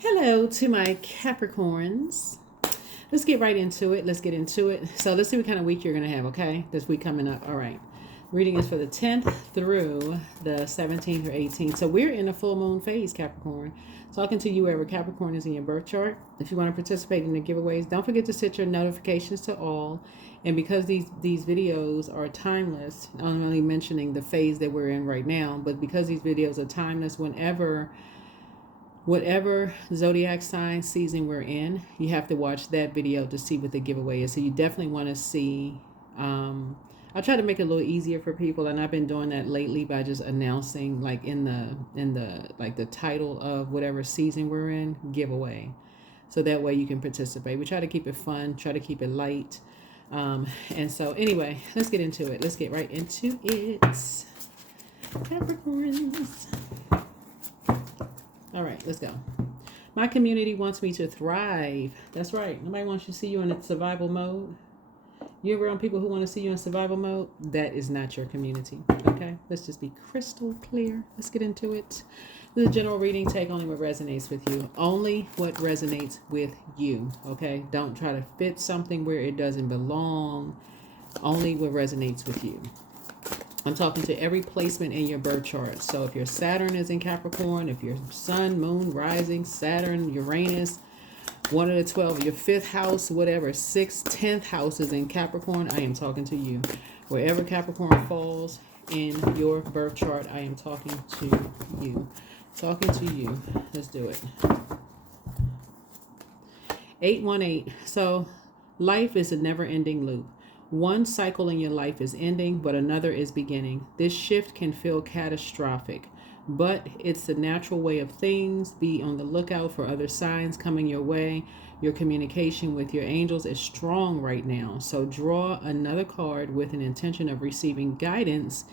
Hello to my Capricorns. Let's get right into it. Let's get into it. So let's see what kind of week you're going to have, okay? This week coming up. All right. Reading is for the 10th through the 17th or 18th. So we're in a full moon phase, Capricorn. Talking to you wherever Capricorn is in your birth chart. If you want to participate in the giveaways, don't forget to set your notifications to all. And because these videos are timeless, I'm only mentioning the phase that we're in right now, but because these videos are timeless, whatever zodiac sign season we're in, you have to watch that video to see what the giveaway is. So you definitely want to see. I try to make it a little easier for people, and I've been doing that lately by just announcing, like in the like the title of whatever season we're in, giveaway. So that way you can participate. We try to keep it fun, try to keep it light. And so anyway, let's get into it. Let's get right into it. Capricorns. All right, let's go. My community wants me to thrive. That's right. Nobody wants you to see you in a survival mode. You're around people who want to see you in survival mode. That is not your community. Okay? Let's just be crystal clear. Let's get into it. This is a general reading. Take only what resonates with you. Only what resonates with you. Okay? Don't try to fit something where it doesn't belong. Only what resonates with you. I'm talking to every placement in your birth chart. So if your Saturn is in Capricorn, if your Sun, Moon, Rising, Saturn, Uranus, one of the 12, your fifth house, whatever, 6th, 10th house is in Capricorn, I am talking to you. Wherever Capricorn falls in your birth chart, I am talking to you. Talking to you. Let's do it. 818. So life is a never-ending loop. One cycle in your life is ending, but another is beginning. This shift can feel catastrophic, but it's the natural way of things. Be on the lookout for other signs coming your way. Your communication with your angels is strong right now. So draw another card with an intention of receiving guidance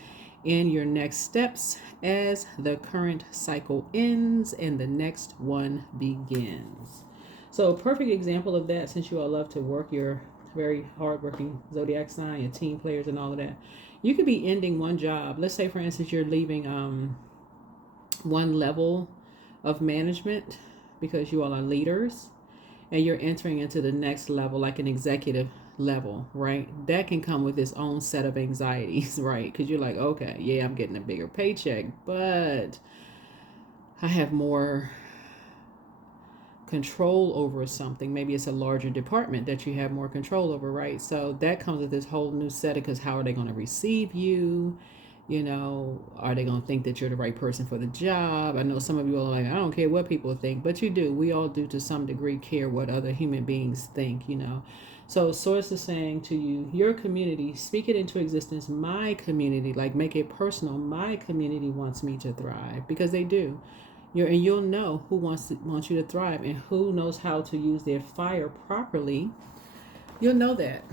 in your next steps as the current cycle ends and the next one begins. So a perfect example of that, since you all love to work your very hardworking zodiac sign and team players and all of that, you could be ending one job. Let's say, for instance, you're leaving one level of management because you all are leaders, and you're entering into the next level, like an executive level, right? That can come with its own set of anxieties, right? Because you're like, okay, yeah, I'm getting a bigger paycheck, but I have more control over something. Maybe it's a larger department that you have more control over, right? So that comes with this whole new set, because how are they going to receive you? You know, are they going to think that you're the right person for the job? I know some of you are like, I don't care what people think, but you do. We all do to some degree care what other human beings think, you know. So Source is saying to you, your community, speak it into existence. My community, like make it personal. My community wants me to thrive, because they do. And you'll know who wants you to thrive, and who knows how to use their fire properly. You'll know that.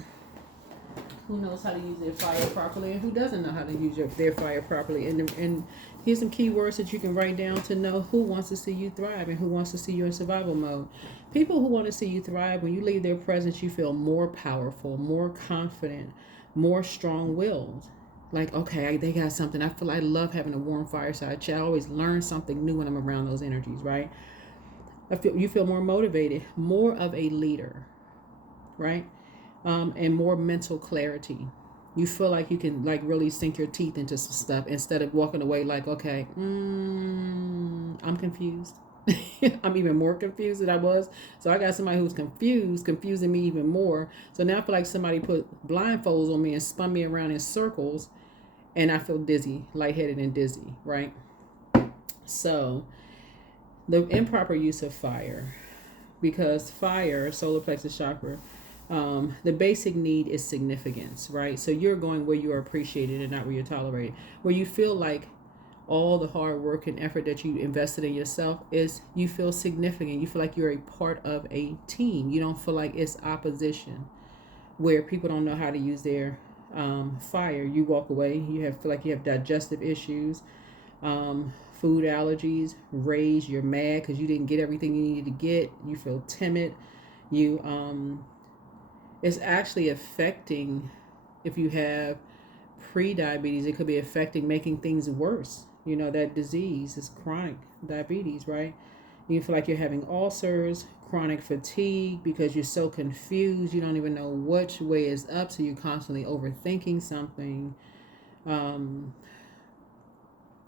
Who knows how to use their fire properly, and who doesn't know how to use their fire properly. And here's some key words that you can write down to know who wants to see you thrive and who wants to see you in survival mode. People who want to see you thrive, when you leave their presence, you feel more powerful, more confident, more strong-willed. Like, okay, they got something. I love having a warm fireside chat. I always learn something new when I'm around those energies, right? You feel more motivated, more of a leader, right? And more mental clarity. You feel like you can like really sink your teeth into some stuff instead of walking away like, okay, I'm confused. I'm even more confused than I was. So I got somebody who's confusing me even more. So now I feel like somebody put blindfolds on me and spun me around in circles, and I feel dizzy, lightheaded and dizzy, right? So the improper use of fire, because fire, solar plexus chakra, the basic need is significance, right? So you're going where you are appreciated and not where you're tolerated, where you feel like all the hard work and effort that you invested in yourself is, you feel significant. You feel like you're a part of a team. You don't feel like it's opposition, where people don't know how to use their fire. You walk away. Feel like you have digestive issues, food allergies, rage. You're mad because you didn't get everything you needed to get. You feel timid. It's actually affecting, if you have pre-diabetes, it could be affecting, making things worse. You know, that disease is chronic diabetes, right? You feel like you're having ulcers, chronic fatigue because you're so confused. You don't even know which way is up, so you're constantly overthinking something.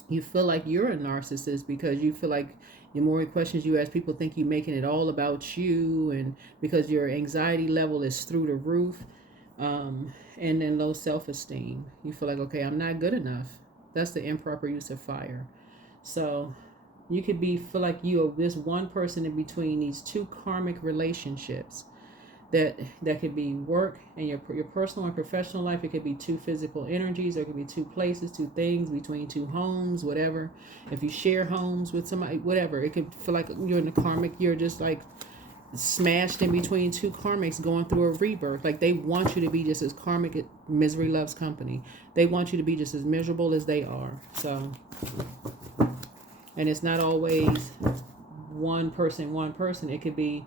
You feel like you're a narcissist because you feel like the more questions you ask, people think you're making it all about you, and because your anxiety level is through the roof. And then low self-esteem. You feel like, okay, I'm not good enough. That's the improper use of fire. So you could feel like you are this one person in between these two karmic relationships. That could be work and your personal and professional life. It could be two physical energies, or it could be two places, two things, between two homes, whatever. If you share homes with somebody, whatever, it could feel like you're in the karmic. You're just like smashed in between two karmics going through a rebirth. Like, they want you to be just as karmic. Misery loves company. They want you to be just as miserable as they are. So, and it's not always one person. It could be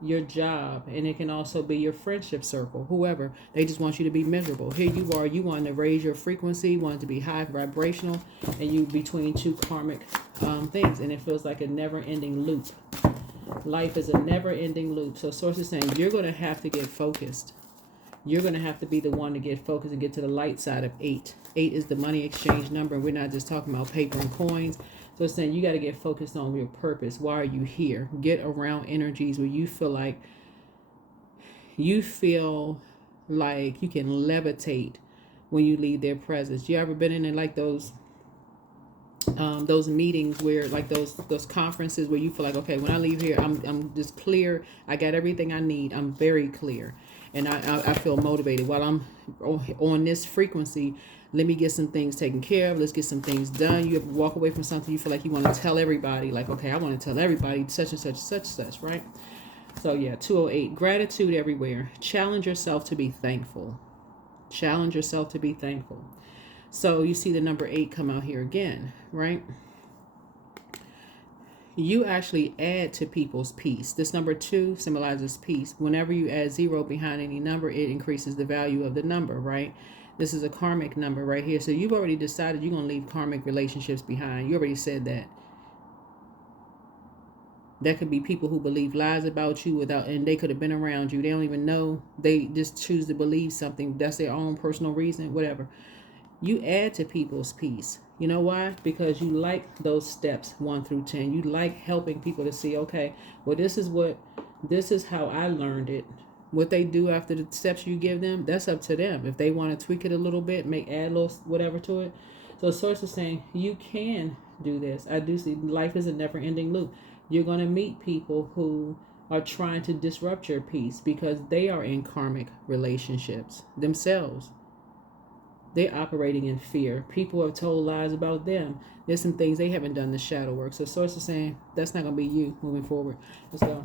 your job, and it can also be your friendship circle, whoever. They just want you to be miserable. Here you are, you want to raise your frequency, want to be high vibrational, and you between two karmic things, and it feels like a never-ending loop. Life is a never-ending loop. So Source is saying you're going to have to get focused. You're going to have to be the one to get focused and get to the light side of 8. 8 is the money exchange number, and we're not just talking about paper and coins. So it's saying you got to get focused on your purpose. Why are you here? Get around energies where you feel like you can levitate when you leave their presence. You ever been in like those meetings where, like those conferences where you feel like, okay, when I leave here, I'm just clear. I got everything I need. I'm very clear, and I feel motivated while I'm on this frequency. Let me get some things taken care of. Let's get some things done. You ever walk away from something you feel like you want to tell everybody, like, okay, I want to tell everybody such and such, right? So yeah, 208, gratitude everywhere. Challenge yourself to be thankful. Challenge yourself to be thankful. So you see the number 8 come out here again, right? You actually add to people's peace. This number 2 symbolizes peace. Whenever you add 0 behind any number, it increases the value of the number, right? This is a karmic number right here. So you've already decided you're going to leave karmic relationships behind. You already said that. That could be people who believe lies about you and they could have been around you. They don't even know. They just choose to believe something. That's their own personal reason, whatever. You add to people's peace. You know why? Because you like those steps 1 through 10. You like helping people to see, okay, well, this is how I learned it. What they do after the steps you give them, that's up to them. If they want to tweak it a little bit, add a little whatever to it. So Source is saying you can do this. I do see life is a never-ending loop. You're going to meet people who are trying to disrupt your peace because they are in karmic relationships themselves. They're operating in fear. People have told lies about them. There's some things they haven't done the shadow work. So Source is saying that's not going to be you moving forward. Let's go.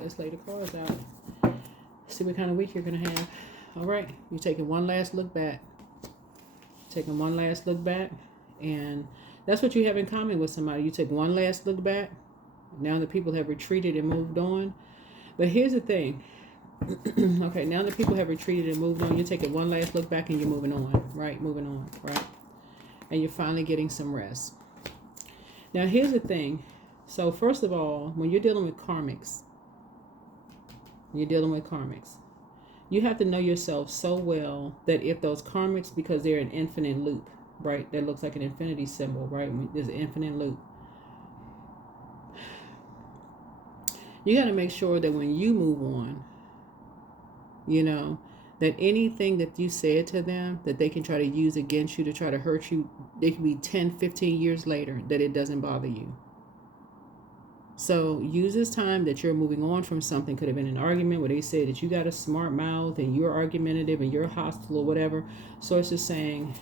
Let's lay the cards out. See what kind of week you're going to have. All right. You're taking one last look back. Taking one last look back. And that's what you have in common with somebody. You take one last look back. Now the people have retreated and moved on. But here's the thing. Okay, now the people have retreated and moved on. You're taking one last look back and you're moving on. Right? Moving on. Right? And you're finally getting some rest. Now here's the thing. So first of all, when you're dealing with karmics, you have to know yourself so well that if those karmics, because they're an infinite loop, right? That looks like an infinity symbol, right? There's an infinite loop. You got to make sure that when you move on, that anything that you said to them that they can try to use against you to try to hurt you, they can be 10, 15 years later, that it doesn't bother you. So use this time that you're moving on from something. Could have been an argument where they say that you got a smart mouth and you're argumentative and you're hostile or whatever. Source is saying,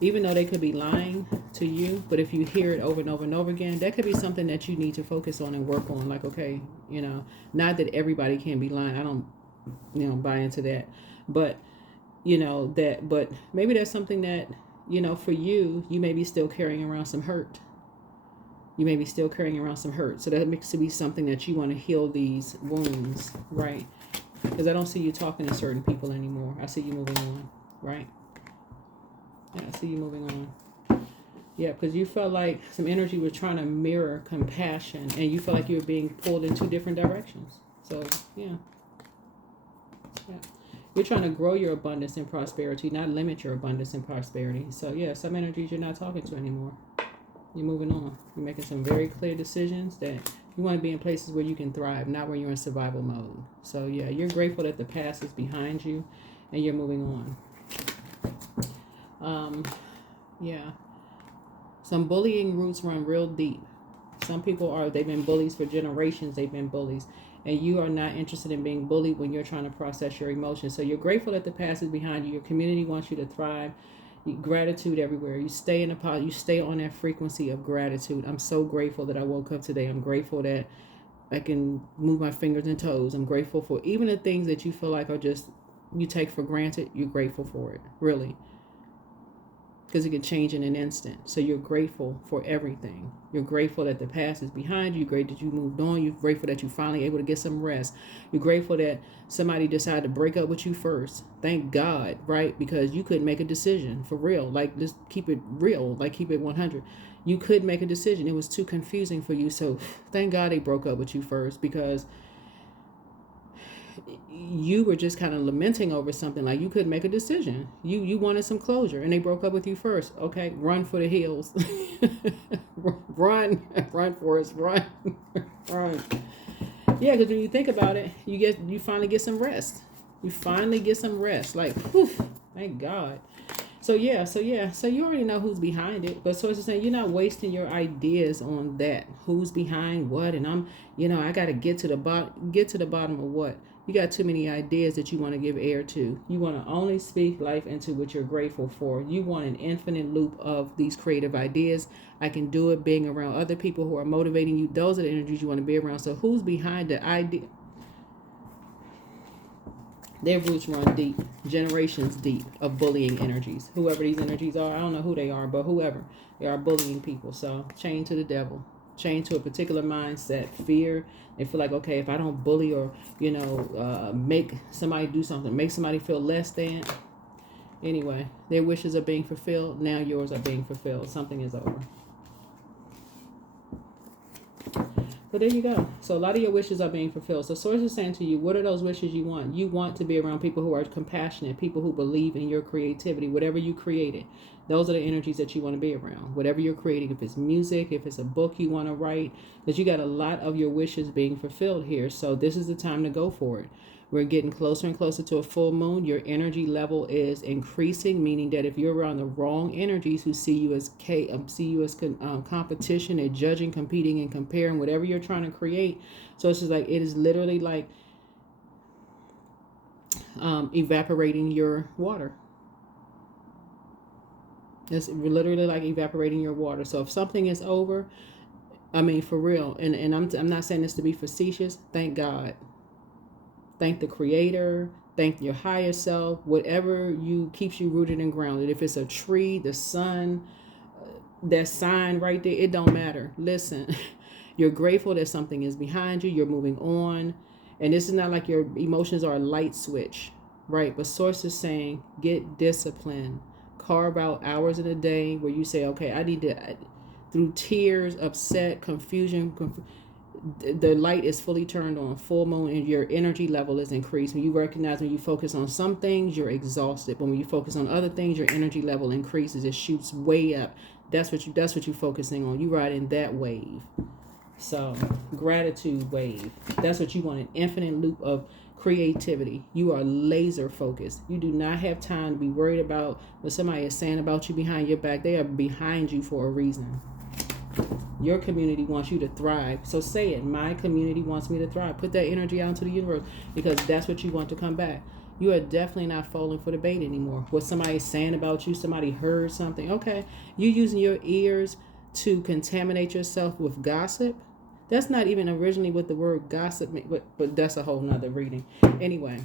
even though they could be lying to you, but if you hear it over and over and over again, that could be something that you need to focus on and work on. Like, okay, not that everybody can be lying. I don't, buy into that. But, but maybe that's something that, for you may be still carrying around some hurt. You may be still carrying around some hurt. So that makes it be something that you want to heal these wounds, right? Because I don't see you talking to certain people anymore. I see you moving on, right? Yeah, I see you moving on. Yeah, because you felt like some energy was trying to mirror compassion, and you felt like you were being pulled in two different directions. So, yeah. You're trying to grow your abundance and prosperity, not limit your abundance and prosperity. So, yeah, some energies you're not talking to anymore. You're moving on. You're making some very clear decisions that you want to be in places where you can thrive, not where you're in survival mode. So, yeah, you're grateful that the past is behind you and you're moving on. Yeah. Some bullying roots run real deep. Some people they've been bullies for generations. They've been bullies. And you are not interested in being bullied when you're trying to process your emotions. So you're grateful that the past is behind you. Your community wants you to thrive. Gratitude everywhere. You stay you stay on that frequency of gratitude. I'm so grateful that I woke up today. I'm grateful that I can move my fingers and toes. I'm grateful for even the things that you feel like are just you take for granted. You're grateful for it, really, because it can change in an instant. So you're grateful for everything. You're grateful that the past is behind you. You're grateful that you moved on. You're grateful that you're finally able to get some rest. You're grateful that somebody decided to break up with you first. Thank God, right? Because you couldn't make a decision for real. Like, just keep it real. Like, keep it 100. You could make a decision. It was too confusing for you. So thank God they broke up with you first, because you were just kind of lamenting over something. Like, you couldn't make a decision. You wanted some closure, and they broke up with you first. Okay, run for the hills. run, Forrest, run, run. Yeah, because when you think about it, you finally get some rest. You finally get some rest. Like, whew, thank God. So you already know who's behind it. But so it's saying you're not wasting your ideas on that. Who's behind what? And I got to get to the bottom of what. You got too many ideas that you want to give air to. You want to only speak life into what you're grateful for. You want an infinite loop of these creative ideas. I can do it being around other people who are motivating you. Those are the energies you want to be around. So who's behind the idea? Their roots run deep, generations deep of bullying energies. Whoever these energies are, I don't know who they are, but whoever, they are bullying people. So chained to the devil, chained to a particular mindset, fear. They feel like, okay, if I don't bully or, make somebody do something, make somebody feel less than. Anyway, their wishes are being fulfilled. Now yours are being fulfilled. Something is over. But there you go. So a lot of your wishes are being fulfilled. So Source is saying to you, what are those wishes you want? You want to be around people who are compassionate, people who believe in your creativity, whatever you created. Those are the energies that you want to be around. Whatever you're creating, if it's music, if it's a book you want to write, because you got a lot of your wishes being fulfilled here. So this is the time to go for it. We're getting closer and closer to a full moon. Your energy level is increasing, meaning that if you're around the wrong energies who see you as competition and judging, competing, and comparing whatever you're trying to create. So it's just like, it is literally like evaporating your water. It's literally like evaporating your water. So if something is over, I mean, for real, and I'm not saying this to be facetious, thank God. Thank the Creator. Thank your higher self. Whatever keeps you rooted and grounded. If it's a tree, the sun, that sign right there, it don't matter. Listen, you're grateful that something is behind you. You're moving on. And this is not like your emotions are a light switch, right? But Source is saying, get disciplined. Carve out hours in a day where you say, okay, I need to, through tears, upset, confusion, the light is fully turned on, full moon, and your energy level is increased. When you recognize, when you focus on some things, you're exhausted. But when you focus on other things, your energy level increases. It shoots way up. That's what you're focusing on. You ride in that wave. So, gratitude wave. That's what you want, an infinite loop of creativity. You are laser focused. You do not have time to be worried about what somebody is saying about you behind your back. They are behind you for a reason. Your community wants you to thrive. So say it. My community wants me to thrive. Put that energy out into the universe, because that's what you want to come back. You are definitely not falling for the bait anymore. What somebody is saying about you, somebody heard something. Okay, you using your ears to contaminate yourself with gossip. That's not even originally what the word gossip meant, but that's a whole nother reading. Anyway,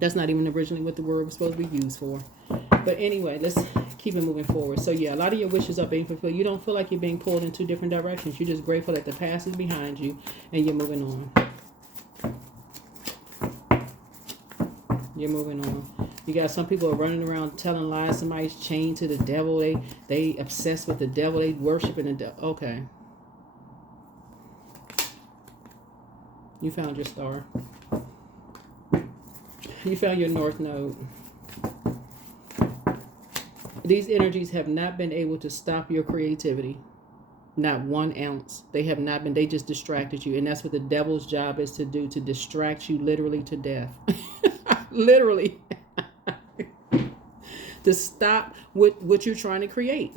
that's not even originally what the word was supposed to be used for. But anyway, let's keep it moving forward. So yeah, a lot of your wishes are being fulfilled. You don't feel like you're being pulled in two different directions. You're just grateful that the past is behind you and you're moving on. You're moving on. You got some people are running around telling lies. Somebody's chained to the devil. They obsessed with the devil. They worshiping the devil. Okay. You found your star. You found your north node. These energies have not been able to stop your creativity. Not 1 ounce. They have not been. They just distracted you. And that's what the devil's job is to do, to distract you literally to death. Literally. To stop what you're trying to create.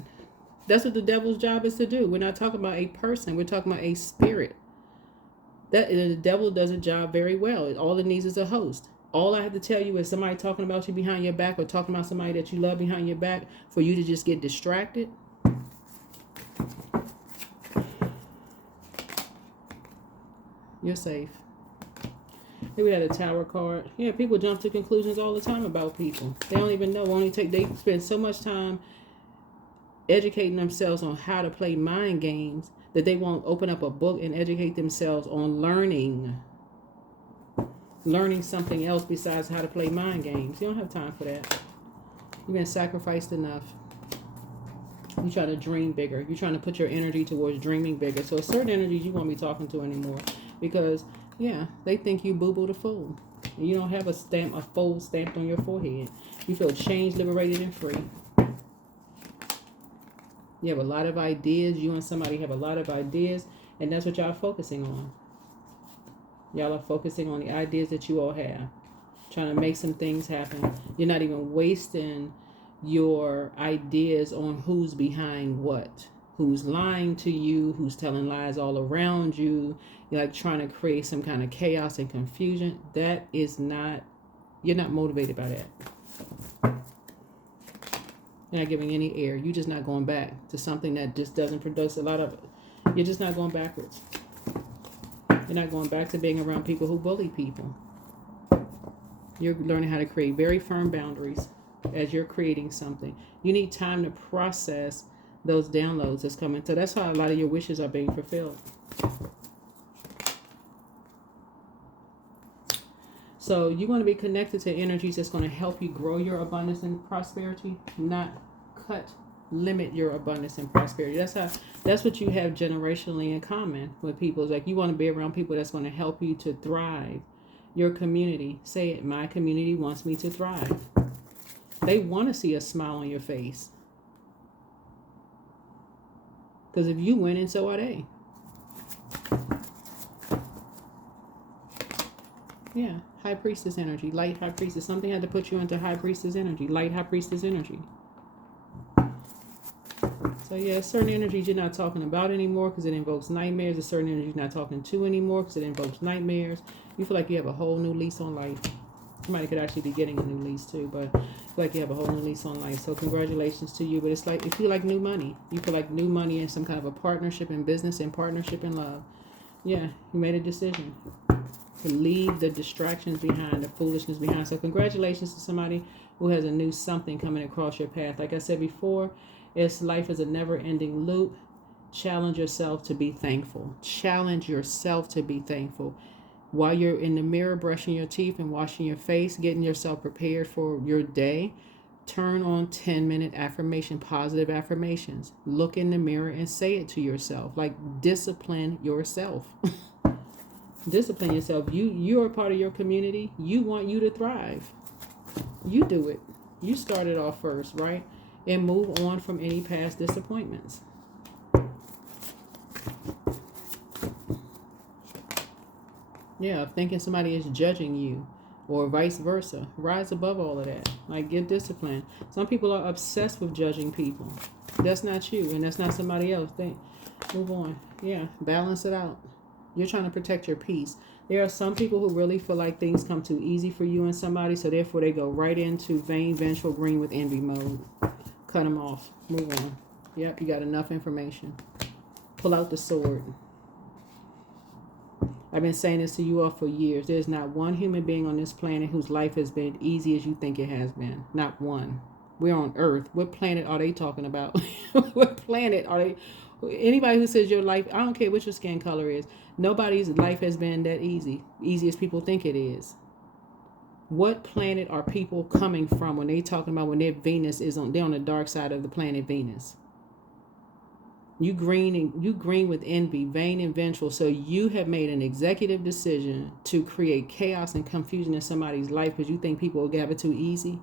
That's what the devil's job is to do. We're not talking about a person. We're talking about a spirit. That the devil does a job very well. All it needs is a host. All I have to tell you is somebody talking about you behind your back or talking about somebody that you love behind your back for you to just get distracted. You're safe. Here we had a Tower card. Yeah, people jump to conclusions all the time about people. They don't even know. They spend so much time educating themselves on how to play mind games that they won't open up a book and educate themselves on learning something else besides how to play mind games. You don't have time for that. You've been sacrificed enough. You try to dream bigger. You're trying to put your energy towards dreaming bigger. So certain energies you won't be talking to anymore because, yeah, they think you boo-boo the fool. And you don't have a fold stamped on your forehead. You feel changed, liberated, and free. You have a lot of ideas. You and somebody have a lot of ideas, and that's what y'all are focusing on. Y'all are focusing on the ideas that you all have, trying to make some things happen. You're not even wasting your ideas on who's behind what, who's lying to you, who's telling lies all around you. You're like trying to create some kind of chaos and confusion. That is not, you're not motivated by that. You're not giving any air. You're just not going back to something that just doesn't produce a lot of it. You're just not going backwards. You're not going back to being around people who bully people. You're learning how to create very firm boundaries as you're creating something. You need time to process those downloads that's coming. So that's how a lot of your wishes are being fulfilled. So you want to be connected to energies that's going to help you grow your abundance and prosperity, not limit your abundance and prosperity. That's what you have generationally in common with people. It's like you want to be around people that's going to help you to thrive. Your community, say it, my community wants me to thrive. They want to see a smile on your face. Because if you win, and so are they. Yeah, High Priestess energy, light High Priestess. Something had to put you into High Priestess energy, light High Priestess energy. So yeah, certain energies you're not talking about anymore because it invokes nightmares. There's certain energies you're not talking to anymore because it invokes nightmares. You feel like you have a whole new lease on life. Somebody could actually be getting a new lease too, but you feel like you have a whole new lease on life. So congratulations to you. But it's like, you feel like new money. You feel like new money in some kind of a partnership in business and partnership in love. Yeah, you made a decision to leave the distractions behind, the foolishness behind. So congratulations to somebody who has a new something coming across your path. Like I said before, life is a never-ending loop. Challenge yourself to be thankful. Challenge yourself to be thankful. While you're in the mirror brushing your teeth and washing your face, getting yourself prepared for your day, turn on 10-minute affirmation, positive affirmations. Look in the mirror and say it to yourself. Like, discipline yourself. Discipline yourself. You're a part of your community. You want you to thrive. You do it. You started off first, right? And move on from any past disappointments. Yeah, thinking somebody is judging you or vice versa. Rise above all of that. Like, get disciplined. Some people are obsessed with judging people. That's not you, and that's not somebody else. Move on. Yeah, balance it out. You're trying to protect your peace. There are some people who really feel like things come too easy for you and somebody, so therefore they go right into vain, vengeful, green with envy mode. Cut them off. Move on. Yep, you got enough information. Pull out the sword. I've been saying this to you all for years. There's not one human being on this planet whose life has been easy as you think it has been. Not one. We're on Earth. What planet are they talking about? What planet are they? Anybody who says your life, I don't care what your skin color is. Nobody's life has been that easy as people think it is. What planet are people coming from when they talking about when their Venus is on? They're on the dark side of the planet Venus. You green with envy, vain and vengeful. So you have made an executive decision to create chaos and confusion in somebody's life because you think people will have it too easy.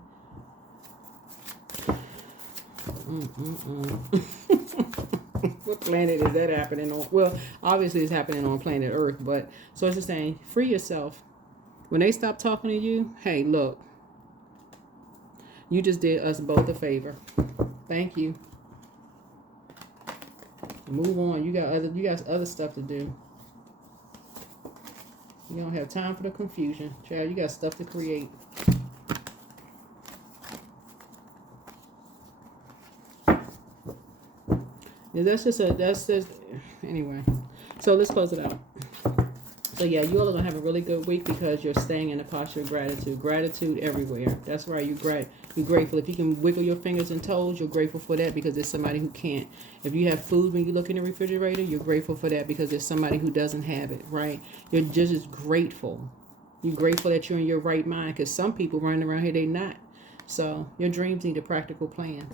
What planet is that happening on? Well, obviously it's happening on planet Earth, but so it's just saying, free yourself. When they stop talking to you, hey, look, you just did us both a favor. Thank you. Move on. You got other stuff to do. You don't have time for the confusion. Child, you got stuff to create. Yeah, that's just anyway. So let's close it out. So yeah, you all are gonna have a really good week because you're staying in a posture of gratitude. Gratitude everywhere. That's right. You're grateful. If you can wiggle your fingers and toes, you're grateful for that because there's somebody who can't. If you have food when you look in the refrigerator, you're grateful for that because there's somebody who doesn't have it. Right? You're just grateful. You're grateful that you're in your right mind because some people running around here, they not. So your dreams need a practical plan.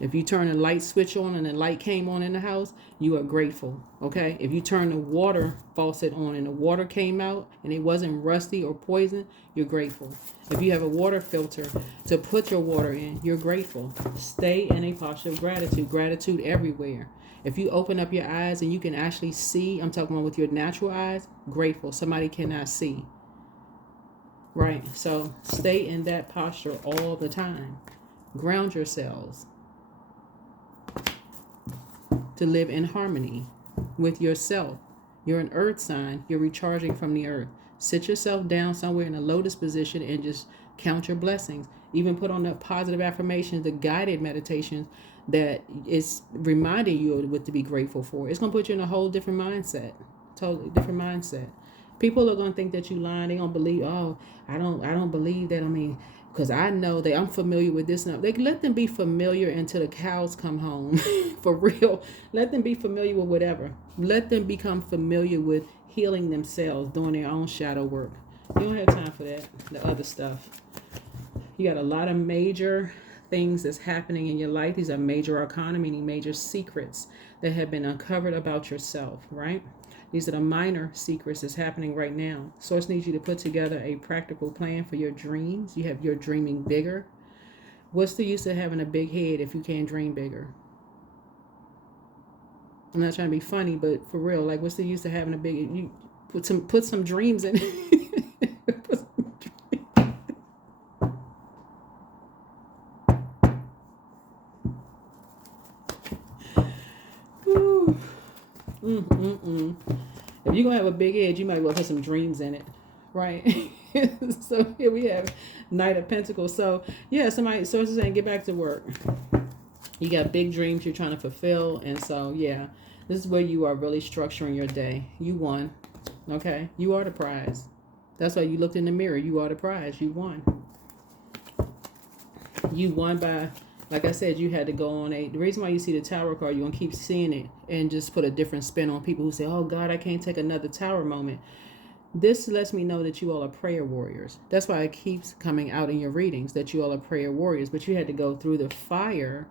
If you turn a light switch on and the light came on in the house, you are grateful, okay? If you turn the water faucet on and the water came out and it wasn't rusty or poison, you're grateful. If you have a water filter to put your water in, you're grateful. Stay in a posture of gratitude. Gratitude everywhere. If you open up your eyes and you can actually see, I'm talking about with your natural eyes, grateful. Somebody cannot see, right? So stay in that posture all the time. Ground yourselves. To live in harmony with yourself. You're an earth sign. You're recharging from the earth. Sit yourself down somewhere in a lotus position and just count your blessings. Even put on the positive affirmations, the guided meditations that is reminding you of what to be grateful for. It's going to put you in a whole different mindset. Totally different mindset. People are going to think that you lying. They're going to believe, oh, I don't believe that. I mean, because I know that I'm familiar with this now. They let them be familiar until the cows come home. For real. Let them be familiar with whatever. Let them become familiar with healing themselves, doing their own shadow work. You don't have time for that, the other stuff. You got a lot of major things that's happening in your life. These are major arcana, meaning major secrets that have been uncovered about yourself, right? These are the minor secrets that's happening right now. Source needs you to put together a practical plan for your dreams. You have your dreaming bigger. What's the use of having a big head if you can't dream bigger? I'm not trying to be funny, but for real, like what's the use of having a big? You put some dreams in it. If you're gonna have a big head, you might well put some dreams in it, right? So here we have Knight of Pentacles. So yeah, sources saying get back to work. You got big dreams you're trying to fulfill, and so yeah, this is where you are really structuring your day. You won, okay? You are the prize. That's why you looked in the mirror. You are the prize. You won. You won by. Like I said, you had to go on the reason why you see the Tower card, you're going to keep seeing it and just put a different spin on people who say, oh God, I can't take another Tower moment. This lets me know that you all are prayer warriors. That's why it keeps coming out in your readings that you all are prayer warriors, but you had to go through the fire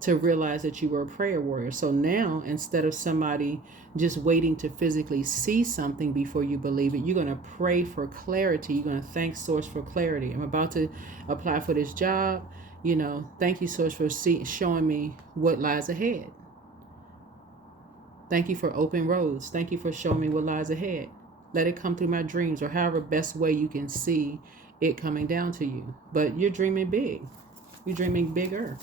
to realize that you were a prayer warrior. So now, instead of somebody just waiting to physically see something before you believe it, you're going to pray for clarity. You're going to thank Source for clarity. I'm about to apply for this job. Thank you, Source, for showing me what lies ahead. Thank you for open roads. Thank you for showing me what lies ahead. Let it come through my dreams, or however best way you can see it coming down to you. But you're dreaming big. You're dreaming bigger.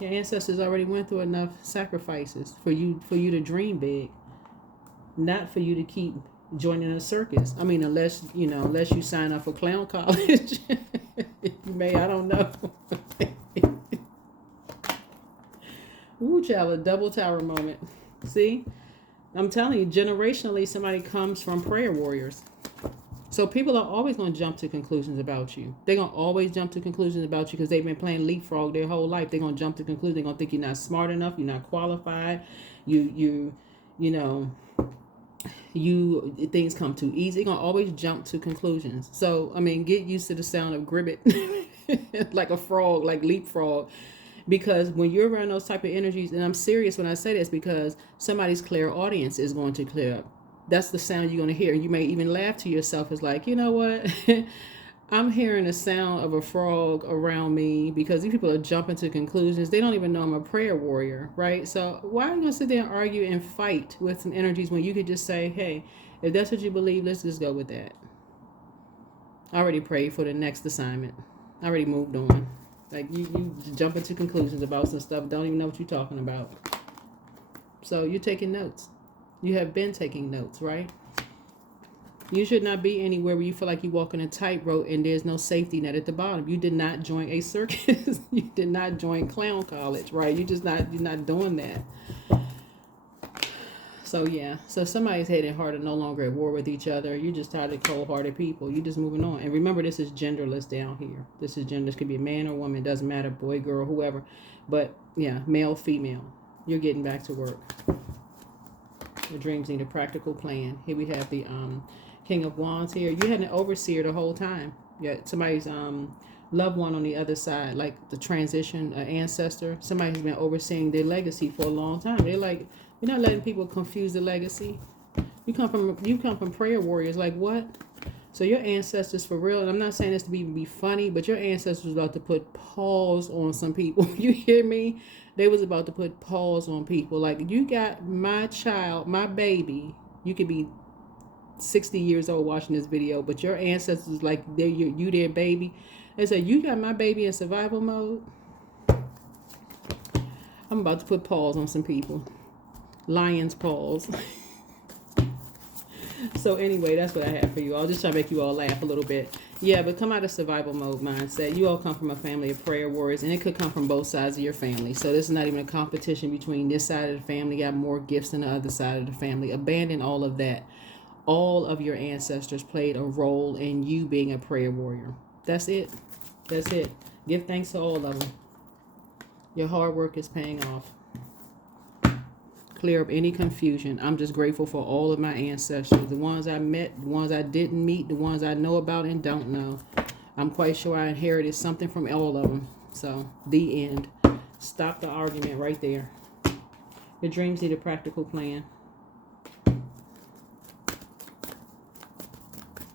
Your ancestors already went through enough sacrifices for you to dream big, not for you to keep joining a circus. I mean, unless you sign up for clown college, you may. I don't know. Ooh, child, a double Tower moment. See, I'm telling you, generationally, somebody comes from prayer warriors. So people are always going to jump to conclusions about you. They're going to always jump to conclusions about you because they've been playing leapfrog their whole life. They're going to jump to conclusions. They're going to think you're not smart enough. You're not qualified. You know, things come too easy. You're going to always jump to conclusions. So, I mean, get used to the sound of gribbet like a frog, like leapfrog. Because when you're around those type of energies, and I'm serious when I say this, because somebody's clairaudience is going to clear up. That's the sound you're going to hear. You may even laugh to yourself. It's like, you know what? I'm hearing the sound of a frog around me because these people are jumping to conclusions. They don't even know I'm a prayer warrior, right? So why are you going to sit there and argue and fight with some energies when you could just say, hey, if that's what you believe, let's just go with that. I already prayed for the next assignment. I already moved on. Like you jump into conclusions about some stuff, don't even know what you're talking about. So you're taking notes. You have been taking notes, right? You should not be anywhere where you feel like you walk in a tightrope and there's no safety net at the bottom. You did not join a circus. You did not join clown college, right? You're not doing that. So yeah, so somebody's head and heart are no longer at war with each other. You're just tired of cold-hearted people. You're just moving on. And remember, this is genderless down here. This is gender. This could be a man or woman. It doesn't matter, boy, girl, whoever. But yeah, male, female. You're getting back to work. Your dreams need a practical plan. Here we have the King of Wands here. You had an overseer the whole time. You got somebody's loved one on the other side, like the transition ancestor. Somebody has been overseeing their legacy for a long time. They're like, we're not letting people confuse the legacy. You come from prayer warriors. Like what? So your ancestors for real. And I'm not saying this to be funny, but your ancestors about to put pause on some people. You hear me? They was about to put pause on people. Like you got my child, my baby. You could be 60 years old watching this video, but your ancestors like you their baby. They said you got my baby in survival mode. I'm about to put pause on some people. Lion's paws. So anyway, that's what I have for you. I'll just try to make you all laugh a little bit. Yeah, but come out of survival mode mindset. You all come from a family of prayer warriors, and it could come from both sides of your family. So this is not even a competition between this side of the family got more gifts than the other side of the family. Abandon all of that. All of your ancestors played a role in you being a prayer warrior. That's it. That's it. Give thanks to all of them. Your hard work is paying off. Clear up any confusion. I'm just grateful for all of my ancestors. The ones I met, the ones I didn't meet, the ones I know about and don't know. I'm quite sure I inherited something from all of them. So, the end. Stop the argument right there. Your dreams need a practical plan.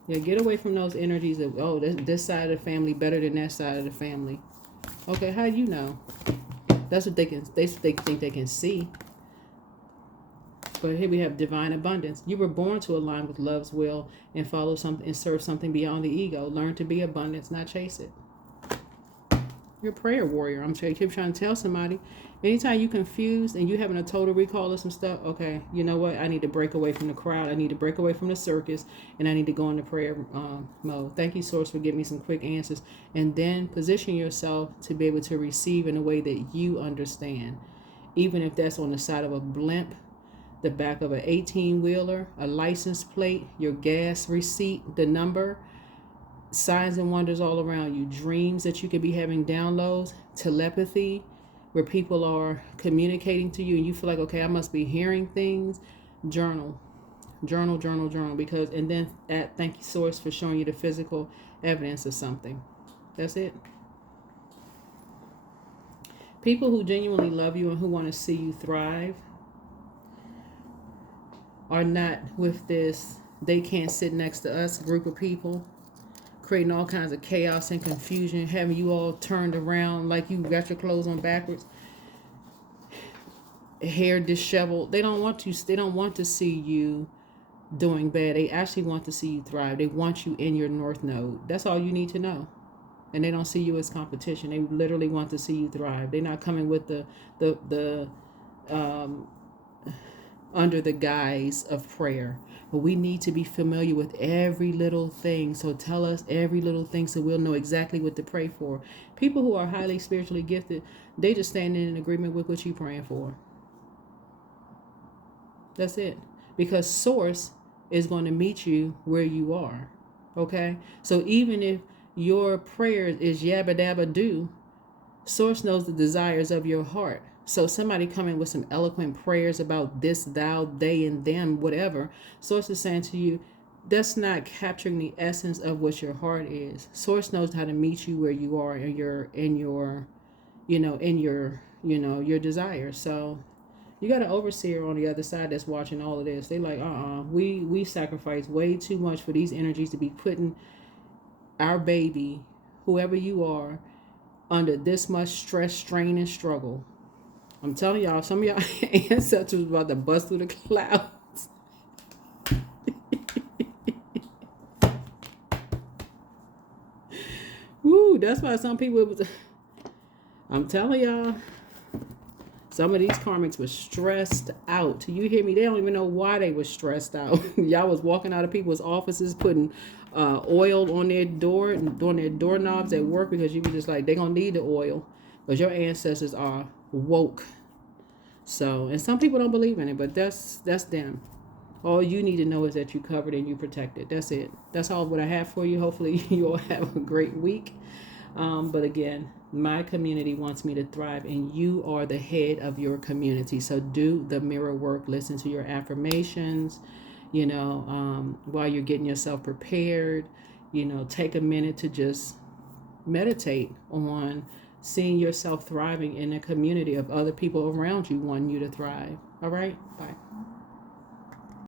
Yeah, get away from those energies of, oh, this side of the family better than that side of the family. Okay, how do you know? That's what they think they can see. But here we have divine abundance. You were born to align with love's will and follow something and serve something beyond the ego. Learn to be abundance, not chase it. You're a prayer warrior. I'm sure you keep trying to tell somebody. Anytime you confused and you having a total recall of some stuff, okay, you know what? I need to break away from the crowd. I need to break away from the circus, and I need to go into prayer mode. Thank you, Source, for giving me some quick answers. And then position yourself to be able to receive in a way that you understand, even if that's on the side of a blimp, the back of an 18-wheeler, a license plate, your gas receipt, the number, signs and wonders all around you, dreams that you could be having downloads, telepathy, where people are communicating to you and you feel like, okay, I must be hearing things. Journal, because, and then thank you, Source, for showing you the physical evidence of something. That's it. People who genuinely love you and who want to see you thrive are not with this they can't sit next to us group of people, creating all kinds of chaos and confusion, having you all turned around like you got your clothes on backwards, hair disheveled. They don't want to see you doing bad. They actually want to see you thrive. They want you in your north node. That's all you need to know. And they don't see you as competition. They literally want to see you thrive. They're not coming with the under the guise of prayer. But we need to be familiar with every little thing. So tell us every little thing so we'll know exactly what to pray for. People who are highly spiritually gifted, they just stand in agreement with what you're praying for. That's it. Because source is going to meet you where you are. Okay? So even if your prayer is yabba dabba do, source knows the desires of your heart. So somebody coming with some eloquent prayers about this, thou, they, and them, whatever, source is saying to you, that's not capturing the essence of what your heart is. Source knows how to meet you where you are in your your desires. So you got an overseer on the other side that's watching all of this. They like, we sacrifice way too much for these energies to be putting our baby, whoever you are, under this much stress, strain, and struggle. I'm telling y'all, some of y'all ancestors was about to bust through the clouds. Woo, that's why some people was. I'm telling y'all, some of these karmics were stressed out. You hear me? They don't even know why they were stressed out. Y'all was walking out of people's offices putting oil on their door and on their doorknobs at work because you were just like, they're going to need the oil because your ancestors are woke. So, and some people don't believe in it, but that's them. All you need to know is that you're covered and you're protected. That's it. That's all what I have for you. Hopefully you all have a great week. But again, my community wants me to thrive, and you are the head of your community. So do the mirror work. Listen to your affirmations, while you're getting yourself prepared. Take a minute to just meditate on seeing yourself thriving in a community of other people around you wanting you to thrive. All right? Bye.